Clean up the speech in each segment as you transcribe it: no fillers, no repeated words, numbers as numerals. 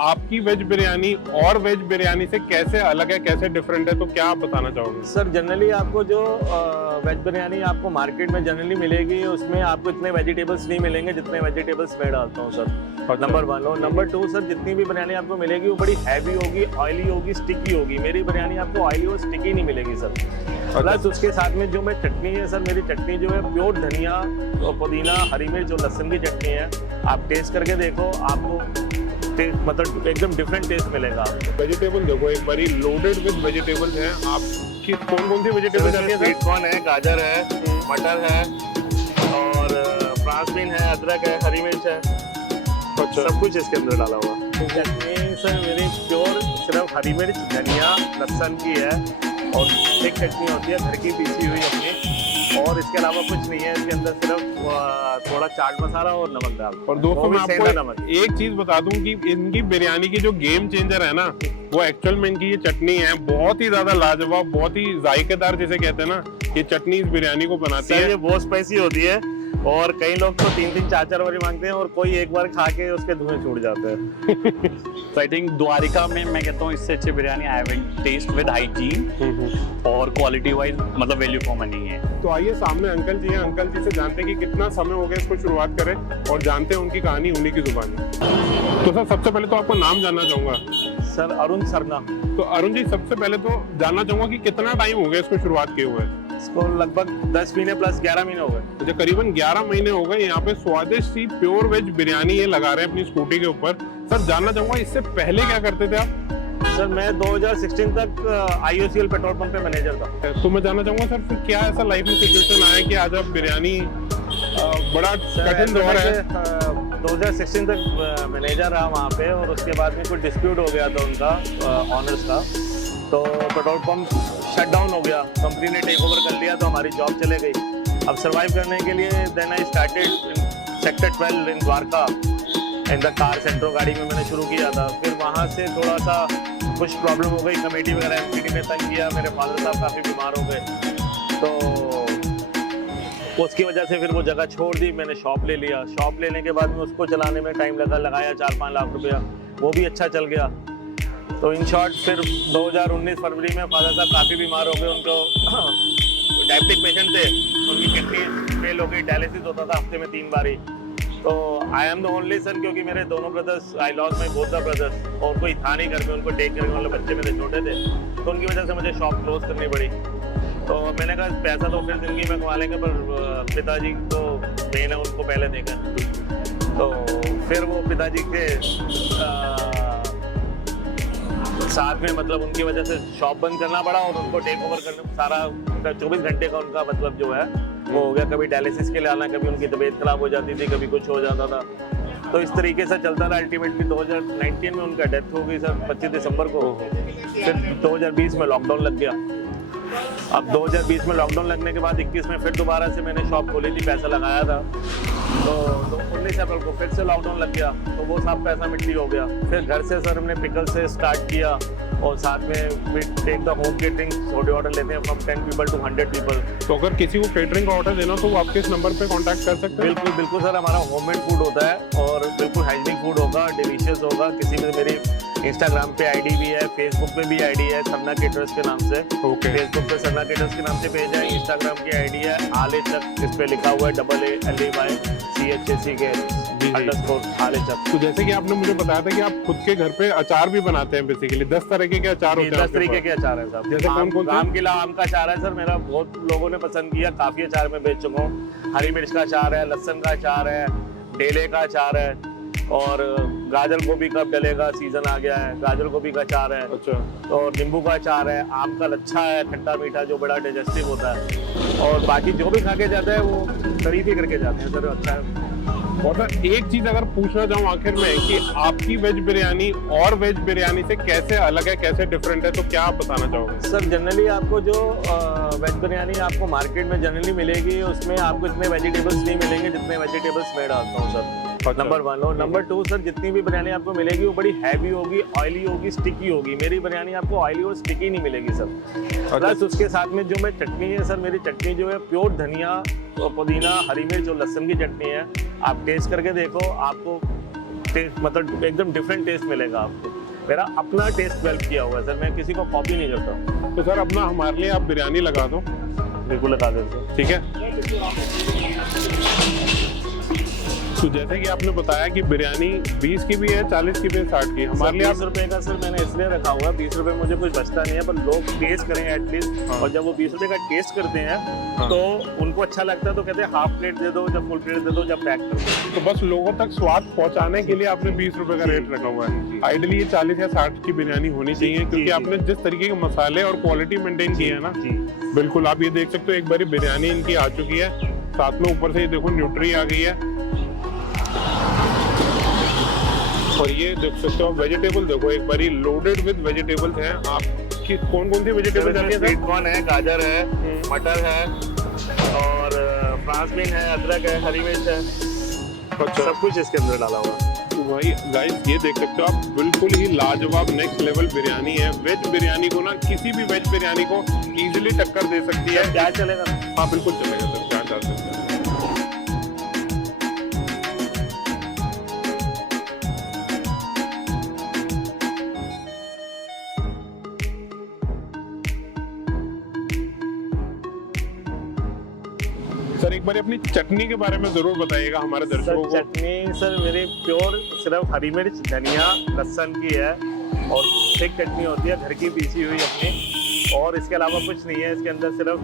आपकी वेज बिरयानी और वेज बिरयानी से कैसे अलग है, कैसे डिफरेंट है, तो क्या आप बताना चाहोगे? सर जनरली आपको जो वेज बिरयानी आपको मार्केट में जनरली मिलेगी उसमें आपको इतने वेजिटेबल्स नहीं मिलेंगे जितने वेजिटेबल्स मैं डालता हूँ सर। नंबर 1 और नंबर 2 सर, जितनी भी बिरयानी आपको मिलेगी वो बड़ी हैवी होगी, ऑयली होगी, स्टिकी होगी। मेरी बिरयानी आपको ऑयली और स्टिकी नहीं मिलेगी सर। प्लस उसके साथ में जो मैं चटनी है सर, मेरी चटनी जो है प्योर धनिया, पुदीना, हरी मिर्च और लहसुन की चटनी है। आप टेस्ट करके देखो, आपको मतलब एकदम डिफरेंट टेस्ट मिलेगा आपको। वेजिटेबल देखो एक बारी लोडेड विद वेजिटेबल्स हैं। आपकी कौन कौन सी वेजिटेबल्स आती है? स्वीट कॉर्न है, गाजर है, मटर है और फ्रांस बीन है, अदरक है, हरी मिर्च है। अच्छा, सब कुछ इसके अंदर डाला हुआ है। चटनी सर मेरी प्योर सिर्फ हरी मिर्च, धनिया, लहसुन की है और एक चटनी होती है घर की पीसी हुई अपनी, और इसके अलावा कुछ नहीं है इसके अंदर, सिर्फ थोड़ा चाट मसाला और नमक डाल। और दोस्तों मैं आपको एक चीज बता दूं कि इनकी बिरयानी की जो गेम चेंजर है ना, वो एक्चुअल में इनकी ये चटनी है, बहुत ही ज्यादा लाजवाब, बहुत ही जायकेदार जिसे कहते हैं ना, ये चटनी इस बिरयानी को बनाती है। ये बहुत स्पाइसी होती है और कई लोग तो 3-3 4-4 बार मांगते हैं और कोई एक बार खा के उसके धुएं छूट जाते हैं। तो आई थिंक द्वारिका में मैं कहता हूँ इससे अच्छी biryani I haven't taste with hygiene और क्वालिटी वाइज मतलब वैल्यू फॉर मनी है। तो आइए सामने अंकल जी हैं, अंकल जी से जानते हैं कि कितना समय हो गया इसको शुरुआत करें और जानते हैं उनकी कहानी उन्हीं की जुबानी। तो सर सबसे पहले तो आपको नाम जानना चाहूंगा। सर अरुण सरना। तो अरुण जी सबसे पहले तो जानना चाहूंगा कि कितना टाइम हो गया इसको शुरुआत किए हुए? इसको लगभग 10 महीने प्लस 11 महीने हो गए। मुझे करीबन 11 महीने हो गए यहाँ पे स्वादिष्ट सी प्योर वेज बिरयानी ये लगा रहे हैं अपनी स्कूटी के ऊपर। सर जानना चाहूंगा इससे पहले क्या करते थे आप? सर मैं 2016 तक IOCL पेट्रोल पंप पे मैनेजर था। तो मैं जानना चाहूंगा सर फिर क्या ऐसा लाइफ में सिचुएशन आया कि आज आप बिरयानी बड़ा कठिन दौर है। 2016 तक मैनेजर रहा वहाँ पे और उसके बाद में कुछ डिस्प्यूट हो गया था उनका ऑनर्स का, तो पेट्रोल पंप शट डाउन हो गया, कंपनी ने टेक ओवर कर लिया तो हमारी जॉब चले गई। अब सर्वाइव करने के लिए then I started in sector 12 in Dwarka in the car Santro गाड़ी में मैंने शुरू किया था। फिर वहाँ से थोड़ा सा कुछ प्रॉब्लम हो गई, कमेटी वगैरह MCD ने तंग किया, मेरे फादर साहब काफ़ी बीमार हो गए, तो उसकी वजह से फिर वो जगह छोड़ दी। मैंने शॉप ले लिया। शॉप लेने के बाद में उसको चलाने में टाइम लगाया 4-5 लाख रुपया, वो भी अच्छा चल गया। तो इन शॉर्ट फिर 2019 फरवरी में फादर साहब काफ़ी बीमार हो गए, उनको डायबिटिक पेशेंट थे, उनकी किडनी फेल हो गई, डायलिसिस होता था हफ्ते में 3 बारी। तो I am the only son, क्योंकि मेरे दोनों brothers, I lost my both the brothers, और कोई था नहीं घर में उनको टेक करने वाले, बच्चे मेरे छोटे थे, तो उनकी वजह से मुझे शॉप क्लोज करनी पड़ी। तो मैंने कहा पैसा तो फिर जिंदगी में कमा लेंगे, पर पिताजी तो मेन है, उनको पहले देखा। तो फिर वो पिताजी के साथ में मतलब उनकी वजह से शॉप बंद करना पड़ा और उनको टेक ओवर करना, सारा 24 घंटे का उनका मतलब जो है वो हो गया। कभी डायलिसिस के लिए आना, कभी उनकी तबीयत खराब हो जाती थी, कभी कुछ हो जाता था, तो इस तरीके से चलता रहा। अल्टीमेटली 2019 में उनका डेथ हो गई सर, 25 दिसंबर को। फिर 2020 में लॉकडाउन लग गया। अब 2020 में लॉकडाउन लगने के बाद 21 में फिर दोबारा से मैंने शॉप खोली थी, पैसा लगाया था, तो 19 अप्रैल को फिर से लॉकडाउन लग गया, तो वो सब पैसा मिट्टी हो गया। फिर घर से सर हमने पिकल से स्टार्ट किया और साथ में we take the home catering, छोटे ऑर्डर लेते हैं फ्रॉम 10 पीपल टू 100 पीपल। तो अगर किसी को केटरिंग का ऑर्डर देना तो वो आपके इस नंबर पे कांटेक्ट कर सकते हैं? बिल्कुल बिल्कुल सर, हमारा होममेड फूड होता है और बिल्कुल हाइजीनिक फूड होगा, डिलीशियस होगा। किसी में मेरी इंस्टाग्राम पे आईडी भी है, फेसबुक पे भी आईडी है सरना केटरर्स के नाम से। फेसबुक पे सरना केटरर्स के नाम से पेज है, इंस्टाग्राम की आईडी है आलेचक, इस पे लिखा हुआ है AALEYCHAC आलेचक। तो जैसे कि आपने मुझे बताया था कि आप खुद के घर पे अचार भी बनाते हैं, बेसिकली 10 तरह के अचार होते हैं। 10 तरीके के अचार है साहब। जैसे कौन कौन? आम केला आम का अचार है सर मेरा, बहुत लोगों ने पसंद किया, काफी अचार मैं बेच चुका हूँ। हरी मिर्च का अचार है, लहसुन का अचार है, डेले का अचार है, और गाजर गोभी का डलेगा, सीजन आ गया है, गाजर गोभी का अचार है। अच्छा। और नींबू का अचार है, आम का लच्छा है, खट्टा मीठा जो बड़ा डाइजेस्टिव होता है, और बाकी जो भी खा के जाता है वो तारीफ ही करके जाते हैं सर, अच्छा है। और सर एक चीज अगर पूछना चाहूँ आखिर में कि आपकी वेज बिरयानी और वेज बिरयानी से कैसे अलग है, कैसे डिफरेंट है, तो क्या आप बताना चाहोगे? सर जनरली आपको जो वेज बिरयानी आपको मार्केट में जनरली मिलेगी उसमें आपको इतने वेजिटेबल्स नहीं मिलेंगे जितने वेजिटेबल्स मैं डालता हूँ सर। अच्छा। नंबर 1 और नंबर 2 सर, जितनी भी बिरयानी आपको मिलेगी वो बड़ी हैवी होगी, ऑयली होगी, स्टिकी होगी। मेरी बिरयानी आपको ऑयली और स्टिकी नहीं मिलेगी सर। प्लस उसके साथ में जो मैं चटनी है सर, मेरी चटनी जो है प्योर धनिया, पुदीना, हरी मिर्च और लहसुन की चटनी है। आप टेस्ट करके देखो, आपको टेस्ट मतलब एकदम डिफरेंट टेस्ट मिलेगा आपको। मेरा अपना टेस्ट डेवलप किया हुआ है सर, मैं किसी को कॉपी नहीं करता। तो सर अपना हमारे लिए आप बिरयानी लगा दो। बिल्कुल लगा देते हैं। ठीक है। तो जैसे कि आपने बताया कि बिरयानी 20 की भी है, 40 की भी है, 60 की। हमारे लिए 20 रुपए का सर मैंने इसलिए रखा हुआ है, 20 रुपए मुझे कुछ बचता नहीं है, पर लोग टेस्ट करें एटलीस्ट। हाँ। और जब वो 20 रुपए का टेस्ट करते हैं हाँ। तो उनको अच्छा लगता है, तो कहते हैं हाफ प्लेट दे दो, जब फुल प्लेट दे दो, जब पैक कर दो। तो बस लोगों तक स्वाद पहुंचाने के लिए आपने 20 रुपए का रेट रखा हुआ है। आइडियली ये 40 या 60 की बिरयानी होनी चाहिए, क्योंकि जी। आपने जिस तरीके के मसाले और क्वालिटी मेंटेन की है ना, जी बिल्कुल। आप ये देख सकते हो, एक बारी बिरयानी इनकी आ चुकी है, साथ में ऊपर से ये देखो न्यूट्री आ गई है, और ये देख सकते हो वेजिटेबल देखो, एक बारी लोडेड विद वेजिटेबल्स हैं। आप कौन कौन सी वेजिटेबल्स आती है? स्वीट कॉर्न है, गाजर है, मटर है, और फ्रांस बीन है, अदरक है, हरी मिर्च है, अच्छा। सब कुछ इसके अंदर डाला हुआ है। तो भाई गाइस ये देख सकते हो आप, बिल्कुल ही लाजवाब नेक्स्ट लेवल बिरयानी है। वेज बिरयानी को ना किसी भी वेज बिरयानी को इजीली टक्कर दे सकती है। क्या चलेगा? हाँ बिल्कुल चलेगा सर, क्या डाल सकते हैं। सर एक बार अपनी चटनी के बारे में जरूर बताइएगा हमारे दर्शकों को। चटनी सर मेरी प्योर सिर्फ हरी मिर्च, धनिया, लहसुन की है, और थिक चटनी होती है घर की पीसी हुई अपनी, और इसके अलावा कुछ नहीं है। इसके अंदर सिर्फ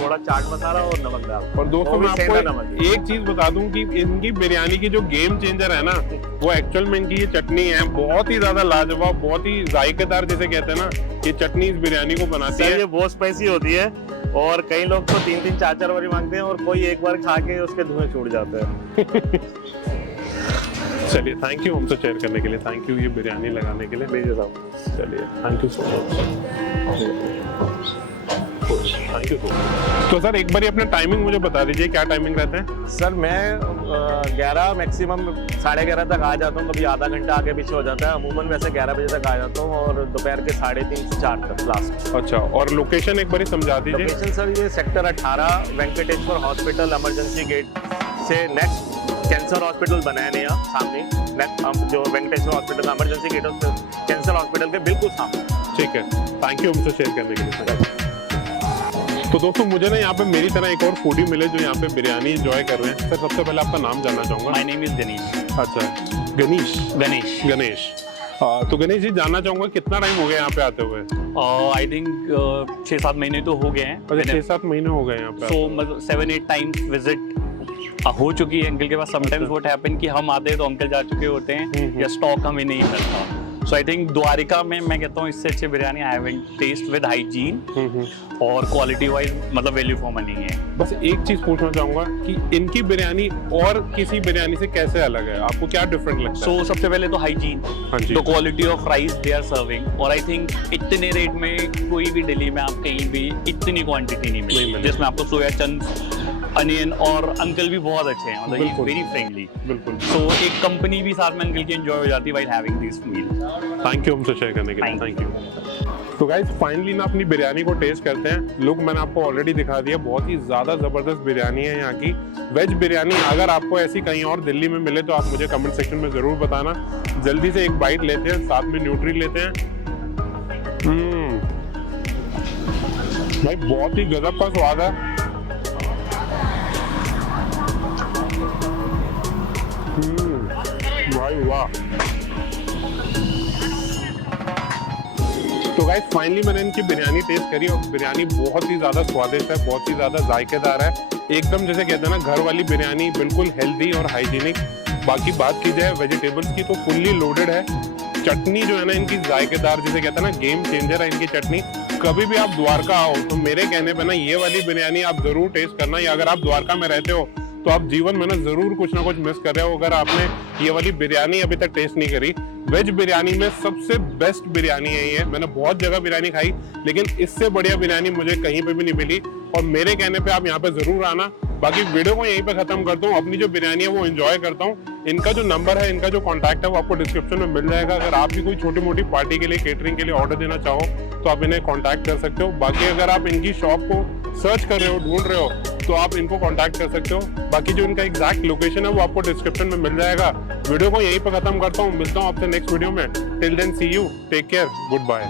थोड़ा चाट मसाला और नमक डाल। और दोस्तों मैं आपको एक चीज बता दूं कि इनकी बिरयानी की जो गेम चेंजर है ना, वो एक्चुअल में इनकी ये चटनी है, बहुत ही ज्यादा लाजवाब, बहुत ही जायकेदार जिसे कहते हैं ना, ये चटनी इस बिरयानी को बनाती है। ये बहुत स्पाइसी होती है, और कई लोग तो 3-3 4-4 बार मांगते हैं, और कोई एक बार खा के उसके धुएं छूट जाते हैं। चलिए थैंक यू हमसे शेयर करने के लिए, थैंक यू ये बिरयानी लगाने के लिए। लीजिए साहब। चलिए thank you so much. Thank you so much. तो सर एक बार अपना टाइमिंग मुझे बता दीजिए, क्या टाइमिंग रहते हैं? सर मैं 11 मैक्सिमम 11:30 तक आ जाता हूँ, कभी आधा घंटा आगे पीछे हो जाता है। अमूमन वैसे 11 बजे तक आ जाता हूँ, और दोपहर के 3:30 से 4 तक लास्ट। अच्छा, और लोकेशन एक बार समझा दीजिए। लोकेशन सर ये sector 18 Venkateshwar hospital emergency gate से नेक्स्ट कैंसर हॉस्पिटल बना है नया सामने, जो वेंकटेश्वर हॉस्पिटल का इमरजेंसी गेट है, कैंसर हॉस्पिटल के बिल्कुल सामने। ठीक है, थैंक यू हमसे शेयर करने के लिए सर। तो दोस्तों मुझे ना यहाँ पे मेरी तरह एक और फूडी मिले जो यहाँ पे बिरयानी एंजॉय कर रहे हैं। सर सबसे पहले आपका नाम जानना चाहूँगा। My name is Ganesh. अच्छा गणेश। गणेश। गणेश। तो गणेश जी जानना चाहूँगा कितना टाइम हो गया यहाँ पे आते हुए? आई थिंक 6-7 महीने तो हो गए हैं। अच्छा 6-7 महीने हो गए यहाँ पे। सो मतलब 7-8 टाइम्स विजिट हो चुकी है अंकल के पास। समटाइम्स व्हाट हैपन कि हम आते हैं तो अंकल जा चुके होते हैं, या स्टॉक हमें नहीं मिलता। सो आई थिंक द्वारिका में मैं कहता हूँ इससे अच्छी biryani I haven't taste with hygiene और क्वालिटी वाइज मतलब वैल्यू फॉर मनी है। बस एक चीज पूछना चाहूंगा कि इनकी बिरयानी और किसी बिरयानी से कैसे अलग है, आपको क्या डिफरेंट लगता है? सो सबसे पहले तो हाइजीन, हाँ जी। The quality of rice they are serving, और आई थिंक इतने रेट में कोई भी दिल्ली में आप कहीं भी इतनी क्वांटिटी नहीं मिलेगी, जिसमें आपको सोया चंक्स, अनियन, और अंकल भी बहुत अच्छे हैं, मतलब ही वेरी फ्रेंडली। बिल्कुल। सो एक कंपनी भी साथ में अंकल की एंजॉय हो जाती है while having this meal. Thank you हमसे शेयर करने के लिए, थैंक यू। तो गाइस फाइनली ना अपनी बिरयानी को टेस्ट करते हैं। लुक मैंने आपको ऑलरेडी दिखा दिया, बहुत ही ज़्यादा ज़बरदस्त बिरयानी है यहाँ की। वेज बिरयानी अगर आपको ऐसी कहीं और दिल्ली में मिले तो आप मुझे कमेंट सेक्शन में ज़रूर बताना। जल्दी से एक बाइट लेते हैं, साथ में न्यूट्री लेते हैं। भाई बहुत ही गजब का स्वाद है। भाई वाह। तो गाइस फाइनली मैंने इनकी बिरयानी टेस्ट करी, और बिरयानी बहुत ही ज़्यादा स्वादिष्ट है, बहुत ही ज़्यादा जायकेदार है, एकदम जैसे कहते हैं ना घर वाली बिरयानी, बिल्कुल हेल्दी और हाइजीनिक। बाकी बात की जाए वेजिटेबल्स की तो फुल्ली लोडेड है। चटनी जो है ना इनकी जायकेदार, जिसे कहते हैं ना गेम चेंजर है इनकी चटनी। कभी भी आप द्वारका आओ तो मेरे कहने पे ना ये वाली बिरयानी आप जरूर टेस्ट करना, या अगर आप द्वारका में रहते हो तो आप जीवन में ना जरूर कुछ ना कुछ मिस कर रहे हो अगर आपने ये वाली बिरयानी अभी तक टेस्ट नहीं करी। वेज बिरयानी में सबसे बेस्ट बिरयानी है ये। मैंने बहुत जगह बिरयानी खाई, लेकिन इससे बढ़िया बिरयानी मुझे कहीं पे भी नहीं मिली, और मेरे कहने पे आप यहाँ पे जरूर आना। बाकी वीडियो को यहीं पे खत्म करता हूँ। अपनी जो बिरयानी है वो एंजॉय करता हूँ। इनका जो नंबर है, इनका जो कॉन्टैक्ट है वो आपको डिस्क्रिप्शन में मिल जाएगा। अगर आप भी कोई छोटी मोटी पार्टी के लिए, केटरिंग के लिए ऑर्डर देना चाहो तो आप इन्हें कॉन्टैक्ट कर सकते हो। बाकी अगर आप इनकी शॉप को सर्च कर रहे हो, ढूंढ रहे हो, तो आप इनको कांटेक्ट कर सकते हो। बाकी जो इनका एग्जैक्ट लोकेशन है वो आपको डिस्क्रिप्शन में मिल जाएगा। वीडियो को यहीं पर खत्म करता हूँ, मिलता हूँ आपसे नेक्स्ट वीडियो में। Till then see you, take care, good bye.